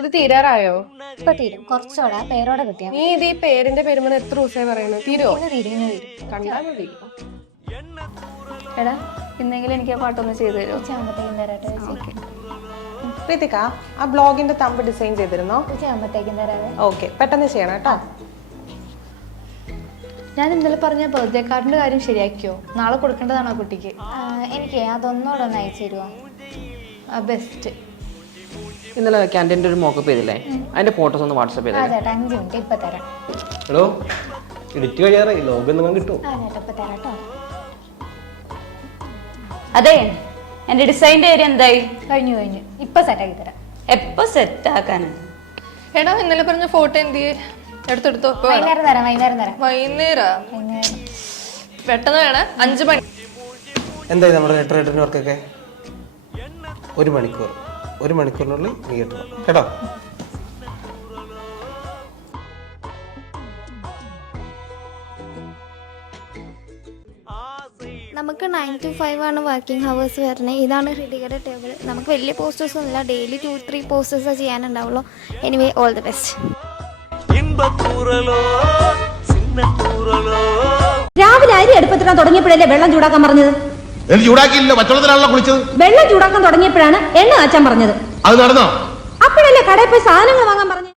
ഇത് തീരാറായോ? ഇപ്പൊ തീരും, കുറച്ചോടെ പേരോടെ കിട്ടിയാ നീ ഇത് ഈ പേരിന്റെ പേരുമ്പോൾ എത്ര ദിവസമായി പറയുന്നത്? തീരുവോ? തീരും. കണ്ടാ മതി. എടാ ഇന്നെങ്കിലും എനിക്ക് ആ പാട്ടൊന്ന് ചെയ്തു തരുമോ? ഉച്ചയാകുമ്പത്തേക്കും തരാട്ടെ. ഓക്കെ. പ്രീതിക, ആ ബ്ലോഗിന്റെ തമ്പ് ഡിസൈൻ ചെയ്തിരുന്നോ? ഉച്ചയാകുമ്പത്തേക്കും തരാതെ. ഓക്കെ, പെട്ടെന്ന് ചെയ്യണം കേട്ടോ. ഞാൻ ഇന്നലെ പറഞ്ഞ ബർത്ത്ഡേ കാർഡിന്റെ കാര്യം ശരിയാക്കിയോ? നാളെ കൊടുക്കേണ്ടതാണോ കുട്ടിക്ക്? എനിക്ക് അതൊന്നോടെ ഒന്ന് അയച്ചു തരുമോ? ബെസ്റ്റ്. ഇന്നലെ ക്യാൻറ്റീൻ്റെ ഒരു മോക്കപ്പ് ചെയ്തില്ലേ, അതിന്റെ ഫോട്ടോസ് ഒന്ന് വാട്സപ്പ് ചെയ്തേ. ചേട്ടാ 5 മിനിറ്റ് ഇപ്പൊ തരാം. എടോ എഡിറ്റ് കഴിയാറായി, ലോഗോ നിങ്ങൾ കിട്ടും. ചേട്ടാ ഇപ്പൊ തരാട്ടോ. അതെ, എന്റെ ഡിസൈൻ്റെ കാര്യം എന്തായി? കഴിഞ്ഞു ഇപ്പൊ സെറ്റാക്കി തരാം. എപ്പോ സെറ്റ് ആക്കാന്? എടാ ഇന്നലെ പറഞ്ഞ ഫോട്ടോ എന്ത് എടുത്തെടുത്തോ? വൈകുന്നേരം തരാം. വൈകുന്നേരം പെട്ടെന്ന് വേണേ. 5 മണി. എന്തായി നമ്മുടെ ലെറ്റർ റൈറ്ററിൻ്റെ വർക്കൊക്കെ? 1 മണിക്കൂറിനുള്ളിൽ നീ കിട്ടണം കേട്ടോ. നമുക്ക് 9 to 5 ആണ് വർക്കിംഗ് ഹവേഴ്സ് വരുന്നത്. ഇതാണ് ഹൃതികയുടെ ടേബിൾ. നമുക്ക് വലിയ പോസ്റ്റേഴ്സ് ഒന്നുമില്ല, ഡെയിലി 2-3 പോസ്റ്റേഴ്സ് ചെയ്യാനുണ്ടാവുള്ളൂ. Anyway all the best. രാവിലെ അരി അടുപ്പത്തിടാൻ തുടങ്ങിയപ്പോഴല്ലേ വെള്ളം ചൂടാക്കാൻ പറഞ്ഞത്? ചൂടാക്കിയില്ല, പച്ചവെള്ളത്തിലാണല്ലോ കുളിച്ചത്. വെള്ളം ചൂടാക്കാൻ തുടങ്ങിയപ്പോഴാണ് എണ്ണ കാച്ചാൻ പറഞ്ഞത്. അത് നടന്നോ? അപ്പോഴല്ലേ കടയിൽ പോയി സാധനങ്ങൾ വാങ്ങാൻ പറഞ്ഞത്?